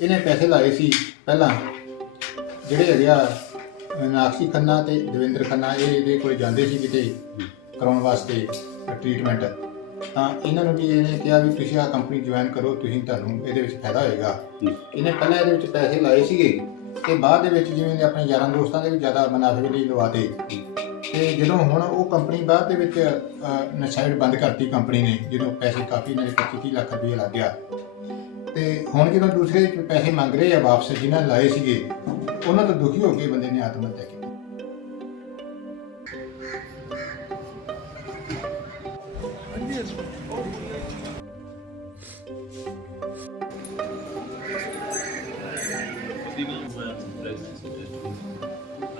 ਇਹਨੇ ਪੈਸੇ ਲਾਏ ਸੀ ਪਹਿਲਾਂ। ਜਿਹੜੇ ਹੈਗੇ ਆ ਮੀਨਾਕਸ਼ੀ ਖੰਨਾ ਤੇ ਦਵਿੰਦਰ ਖੰਨਾ ਇਹ ਇਹਦੇ ਕੋਲ ਜਾਂਦੇ ਸੀ ਕਿਤੇ ਕਰਾਉਣ ਵਾਸਤੇ ਟ੍ਰੀਟਮੈਂਟ ਤਾਂ ਇਹਨਾਂ ਨੂੰ ਵੀ ਇਹਨੇ ਕਿਹਾ ਵੀ ਤੁਸੀਂ ਆ ਕੰਪਨੀ ਜੁਆਇਨ ਕਰੋ ਤੁਸੀਂ ਤੁਹਾਨੂੰ ਇਹਦੇ ਵਿੱਚ ਫਾਇਦਾ ਹੋਏਗਾ। ਇਹਨੇ ਪਹਿਲਾਂ ਇਹਦੇ ਵਿੱਚ ਪੈਸੇ ਲਾਏ ਸੀਗੇ ਤੇ ਬਾਅਦ ਦੇ ਵਿੱਚ ਜਿਵੇਂ ਆਪਣੇ ਯਾਰਾਂ ਦੋਸਤਾਂ ਦੇ ਵੀ ਜ਼ਿਆਦਾ ਮੁਨਾਫੇ ਲਈ ਲਵਾਤੇ। ਤੇ ਜਦੋਂ ਹੁਣ ਉਹ ਕੰਪਨੀ ਬਾਅਦ ਦੇ ਵਿੱਚ ਨਸ਼ਾਇਡ ਬੰਦ ਕਰਤੀ ਕੰਪਨੀ ਨੇ ਜਦੋਂ ਪੈਸੇ ਕਾਫੀ ਦੇ 25 ਲੱਖ ਰੁਪਏ ਲੱਗ ਗਿਆ। ਤੇ ਹੁਣ ਜਦੋਂ ਦੂਸਰੇ ਪੈਸੇ ਮੰਗ ਰਹੇ ਆ ਵਾਪਸ ਜਿਨ੍ਹਾਂ ਲਾਏ ਸੀਗੇ ਉਹਨਾਂ ਤੋਂ ਦੁਖੀ ਹੋ ਕੇ ਬੰਦੇ ਨੇ ਆਤਮ ਹੱਤਿਆ ਕੀਤੀ।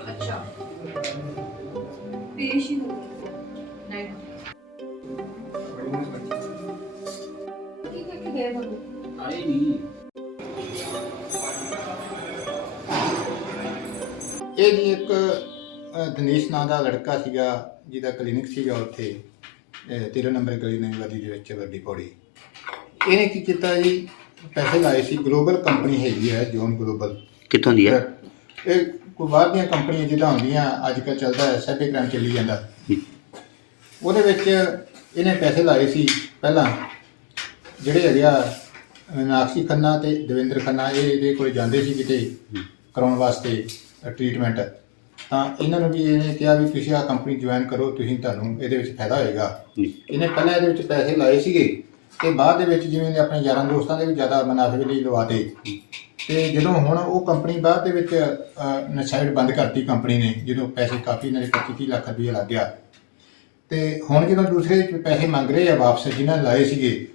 ਅੱਛਾ। ਪੇਸ਼ ਹੀ ਹੋ ਨਹੀਂ। ਕੀ ਕਰਕੇ ਗਏ ਤੁਹਾਨੂੰ ਆਈ ਨਹੀਂ। ਇਹ ਜੀ ਇੱਕ ਅ, ਦਿਨੇਸ਼ ਨਾਂ ਦਾ ਲੜਕਾ ਸੀਗਾ ਜਿਹਦਾ ਕਲੀਨਿਕ ਸੀਗਾ ਉੱਥੇ 13 ਨੰਬਰ ਗਲੀ ਨਵੀਂਵਾਦੀ ਦੇ ਵਿੱਚ ਵੱਡੀ ਪੌੜੀ। ਇਹਨੇ ਕੀ ਕੀਤਾ ਜੀ? ਪੈਸੇ ਲਾਏ ਸੀ। ਗਲੋਬਲ ਕੰਪਨੀ ਹੈਗੀ ਹੈ ਜੋਨ ਗਲੋਬਲ। ਕਿੱਥੋਂ ਦੀ ਹੈ? ਇਹ ਕੋਈ ਬਾਹਰ ਦੀਆਂ ਕੰਪਨੀਆਂ ਜਿੱਦਾਂ ਹੁੰਦੀਆਂ ਅੱਜ ਕੱਲ੍ਹ ਚੱਲਦਾ ਹੈ ਸੈਪੇ ਕ੍ਰਾਈਮ ਚੱਲੀ ਜਾਂਦਾ। ਉਹਦੇ ਵਿੱਚ ਇਹਨੇ ਪੈਸੇ ਲਾਏ ਸੀ ਪਹਿਲਾਂ। ਜਿਹੜੇ ਹੈਗੇ ਆ ਮੀਨਾਕਸ਼ੀ ਖੰਨਾ ਤੇ ਦਵਿੰਦਰ ਖੰਨਾ ਇਹ ਇਹਦੇ ਕੋਲ ਜਾਂਦੇ ਸੀ ਕਿਤੇ ਕਰਾਉਣ ਵਾਸਤੇ ਟ੍ਰੀਟਮੈਂਟ ਤਾਂ ਇਹਨਾਂ ਨੂੰ ਵੀ ਇਹਨੇ ਕਿਹਾ ਵੀ ਤੁਸੀਂ ਆ ਕੰਪਨੀ ਜੁਆਇਨ ਕਰੋ ਤੁਸੀਂ ਤੁਹਾਨੂੰ ਇਹਦੇ ਵਿੱਚ ਫਾਇਦਾ ਹੋਏਗਾ। ਇਹਨੇ ਪਹਿਲਾਂ ਇਹਦੇ ਵਿੱਚ ਪੈਸੇ ਲਾਏ ਸੀਗੇ ਤੇ ਬਾਅਦ ਦੇ ਵਿੱਚ ਜਿਵੇਂ ਇਹਨੇ ਆਪਣੇ ਯਾਰਾਂ ਦੋਸਤਾਂ ਦੇ ਵੀ ਜ਼ਿਆਦਾ ਮੁਨਾਫੇ ਲਈ ਲਵਾਤੇ ਤੇ। ਜਦੋਂ ਹੁਣ ਉਹ ਕੰਪਨੀ ਬਾਅਦ ਦੇ ਵਿੱਚ ਨਸ਼ਾਇਡ ਬੰਦ ਕਰਤੀ ਕੰਪਨੀ ਨੇ ਜਦੋਂ ਪੈਸੇ ਕਾਫੀ ਇਹਨਾਂ ਦੇ 25 ਲੱਖ ਰੁਪਏ ਲੱਗ ਗਿਆ ਤੇ ਹੁਣ ਜਦੋਂ ਦੂਸਰੇ ਪੈਸੇ ਮੰਗ ਰਹੇ ਆ ਵਾਪਸ ਜਿਨ੍ਹਾਂ ਲਾਏ ਸੀਗੇ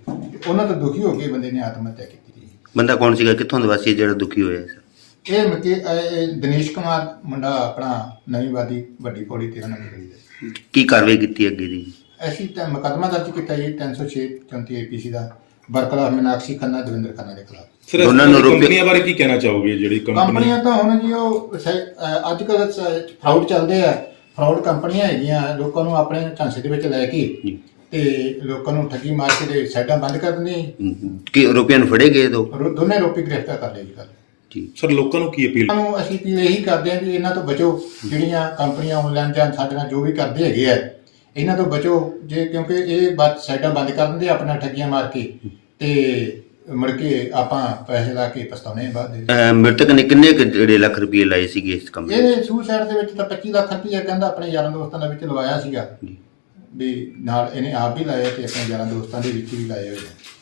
ਉਹਨਾਂ ਤੋਂ ਦੁਖੀ ਹੋ ਕੇ ਬੰਦੇ ਨੇ ਆਤਮ ਹੱਤਿਆ ਕੀਤੀ ਜੀ। ਬੰਦਾ ਕੌਣ ਸੀਗਾ? ਕਿੱਥੋਂ ਦਾ ਵਾਸੀ ਹੈ ਜਿਹੜਾ ਦੁਖੀ ਹੋਇਆ ਹੈ ਇਹ ਮਕੇ ਇਹ ਦਿਨੇਸ਼ ਕੁਮਾਰ ਮੁੰਡਾ ਆਪਣਾ ਨਵੀਂ ਵਾਦੀ ਵੱਡੀ ਪੌੜੀ 13 ਨੰਬਰ ਗਲੀ ਦਾ ਕੀ ਕਾਰਵਾਈ ਕੀਤੀ ਅੱਗੇ ਦੀ? ਅਸੀਂ ਤਾਂ ਮੁਕੱਦਮਾ ਦਰਜ ਕੀਤਾ ਜੀ 306 34 ਏਪੀਸੀ ਦਾ ਬਰਕਲਾ ਮੀਨਾਕਸ਼ੀ ਖੰਨਾ ਦਵਿੰਦਰ ਖੰਨਾ ਦੇ ਖਿਲਾਫ। ਦੋਨਾਂ ਨੂੰ ਰੋਕੇ- ਕੰਪਨੀਆਂ ਬਾਰੇ ਕੀ ਕਹਿਣਾ ਚਾਹੋਗੇ ਜਿਹੜੀ ਕੰਪਨੀ ਕੰਪਨੀਆਂ ਤਾਂ ਹੁਣ ਜੀ ਉਹ ਅੱਜ ਕੱਲ ਫਰਾਡ ਚੱਲਦੇ ਆ। ਫਰਾਡ ਕੰਪਨੀਆਂ ਹੈਗੀਆਂ ਲੋਕਾਂ ਨੂੰ ਆਪਣੇ ਝਾਂਸੇ ਦੇ ਵਿੱਚ ਲੈ ਕੇ ਤੇ ਲੋਕਾਂ ਨੂੰ ਠੱਗੀ ਮਾਰ ਕੇ ਤੇ ਸਾਈਡਾਂ ਬੰਦ ਕਰ ਦਿੰਦੇ ਕੀ ਰੁਪਈਆਂ ਨੂੰ ਫੜੇ ਗਏ ਦੋ? ਰੋ- ਦੋਨੇ ਰੋਪੀ ਗ੍ਰਿਫਤਾਰ ਕਰ ਲਏ ਜੀ ਕੱਲ੍ਹ। ਠੀਕ ਸਰ ਲੋਕਾਂ ਨੂੰ ਕੀ ਅਪੀਲ? ਇਹਨਾਂ ਨੂੰ ਅਸੀਂ ਅਪੀਲ ਇਹੀ ਕਰਦੇ ਹਾਂ ਵੀ ਇਹਨਾਂ ਤੋਂ ਬਚੋ। ਜਿਹੜੀਆਂ ਕੰਪਨੀਆਂ ਆਨਲਾਈਨ ਜਾਂ ਸਾਡੇ ਨਾਲ ਜੋ ਵੀ ਕਰਦੇ ਹੈਗੇ ਆ ਇਹਨਾਂ ਤੋਂ ਬਚੋ। ਜੇ ਕਿਉਂਕਿ ਇਹ ਬਾਤ ਸਾਈਡਾਂ ਬੰਦ ਕਰ ਦਿੰਦੇ ਆ ਆਪਣਾ ਠੱਗੀਆਂ ਮਾਰ ਕੇ। ਤੇ ਮੁੜ ਕੇ ਆਪਾਂ ਪੈਸੇ ਲਾ ਕੇ ਪਛਤਾਉਣੇ ਆ ਬਾਅਦ ਦੇ। ਅਹ, ਮ੍ਰਿਤਕ ਨੇ ਕਿੰਨੇ ਕੁ ਜਿਹੜੇ ਲੱਖ ਰੁਪਏ ਲਾਏ ਸੀਗੇ ਇਸ ਕੰਮ ਵਿੱਚ? ਇਹ ਸੂਸਾਈਡ ਦੇ ਵਿੱਚ ਤਾਂ 25 ਲੱਖ ਰੁਪਏ ਕਹਿੰਦਾ ਆਪਣੇ ਯਾਰਾਂ ਦੋਸਤਾਂ ਦੇ ਵਿੱਚ ਲਵਾਇਆ ਸੀਗਾ। ਵੀ ਨਾਲ ਇਹਨੇ ਆਪ ਵੀ ਲਾਇਆ ਤੇ ਆਪਣੇ ਯਾਰਾਂ ਦੋਸਤਾਂ ਦੇ ਵਿੱਚ ਵੀ ਲਾਏ ਹੋਏ ਆ।